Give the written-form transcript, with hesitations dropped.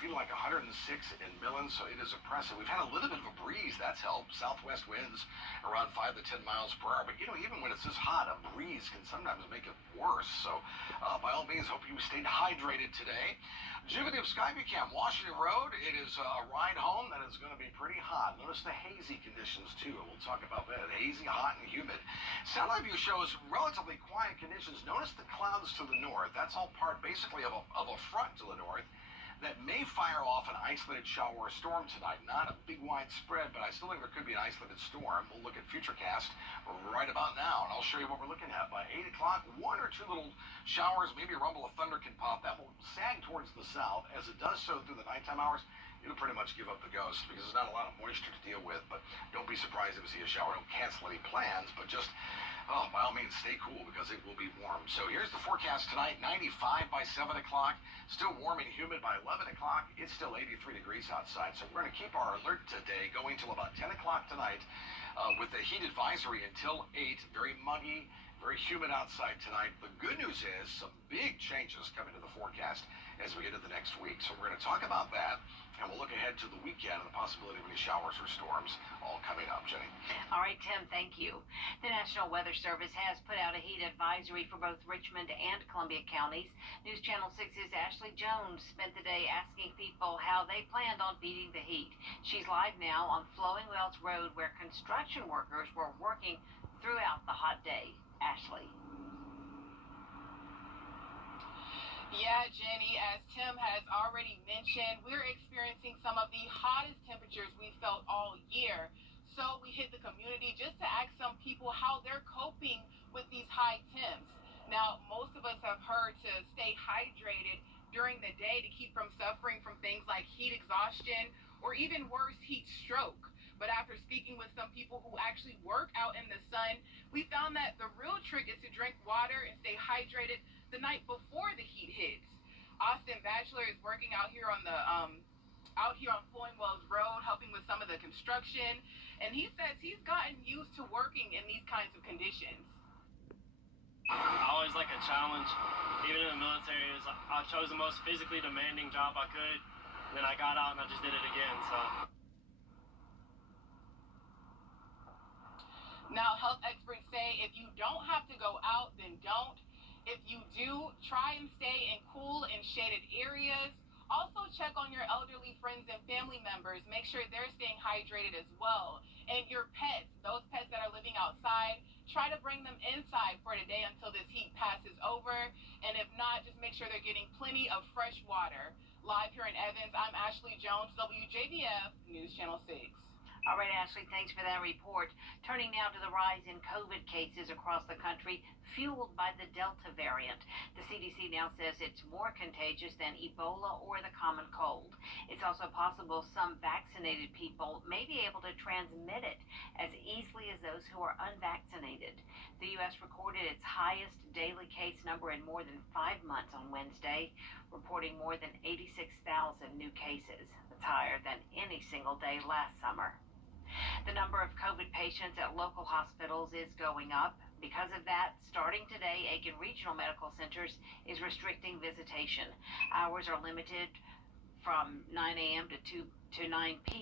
feeling like 106 in Millen, so it is oppressive. We've had a little bit of a breeze. That's helped. Southwest winds around 5 to 10 miles per hour. But, even when it's this hot, a breeze can sometimes make it worse. So, by all means, hope you stayed hydrated today. Juvenile Skyview Camp, Washington Road. It is a ride home that is going to be pretty hot. Notice the hazy conditions, too. We'll talk about that. Hazy, hot, and humid. Satellite view shows relatively quiet conditions. Notice the clouds to the north. That's all part, basically, of a front to the north that may fire off an isolated shower or storm tonight. Not a big widespread, but I still think there could be an isolated storm. We'll look at Futurecast right about now, and I'll show you what we're looking at. By 8 o'clock, 1 or 2 little showers, maybe a rumble of thunder can pop. That will sag towards the south. As it does so through the nighttime hours, it'll pretty much give up the ghost because there's not a lot of moisture to deal with. But don't be surprised if you see a shower. Don't cancel any plans, but just by all means, stay cool because it will be warm. So here's the forecast tonight. 95 by 7 o'clock. Still warm and humid by 11 o'clock. It's still 83 degrees outside. So we're going to keep our alert today going till about 10 o'clock tonight with the heat advisory until 8. Very muggy, very humid outside tonight. The good news is some big changes coming to the forecast as we get into the next week. So we're going to talk about that. And we'll look ahead to the weekend and the possibility of any showers or storms all coming up. Jenny. All right, Tim, thank you. The National Weather Service has put out a heat advisory for both Richmond and Columbia counties. News Channel 6's Ashley Jones spent the day asking people how they planned on beating the heat. She's live now on Flowing Wells Road where construction workers were working throughout the hot day. Ashley. Yeah, Jenny, as Tim has already mentioned, we're experiencing some of the hottest temperatures we felt all year. So we hit the community just to ask some people how they're coping with these high temps. Now, most of us have heard to stay hydrated during the day to keep from suffering from things like heat exhaustion or even worse, heat stroke. But after speaking with some people who actually work out in the sun, we found that the real trick is to drink water and stay hydrated the night before the heat hits. Austin Bachelor is working out here on Flowing Wells Road, helping with some of the construction, and he says he's gotten used to working in these kinds of conditions. I always like a challenge. Even in the military, I chose the most physically demanding job I could. And then I got out and I just did it again. So. Now, health experts say if you don't have to go out, then don't. If you do, try and stay in cool and shaded areas. Also check on your elderly friends and family members. Make sure they're staying hydrated as well. And your pets, those pets that are living outside, try to bring them inside for today until this heat passes over. And if not, just make sure they're getting plenty of fresh water. Live here in Evans, I'm Ashley Jones, WJBF, News Channel 6. All right, Ashley, thanks for that report. Turning now to the rise in COVID cases across the country, fueled by the Delta variant. The CDC now says it's more contagious than Ebola or the common cold. It's also possible some vaccinated people may be able to transmit it as easily as those who are unvaccinated. The U.S. recorded its highest daily case number in more than 5 months on Wednesday, reporting more than 86,000 new cases. That's higher than any single day last summer. The number of COVID patients at local hospitals is going up. Because of that, starting today, Aiken Regional Medical Centers is restricting visitation. Hours are limited from 9 a.m. to 9 p.m.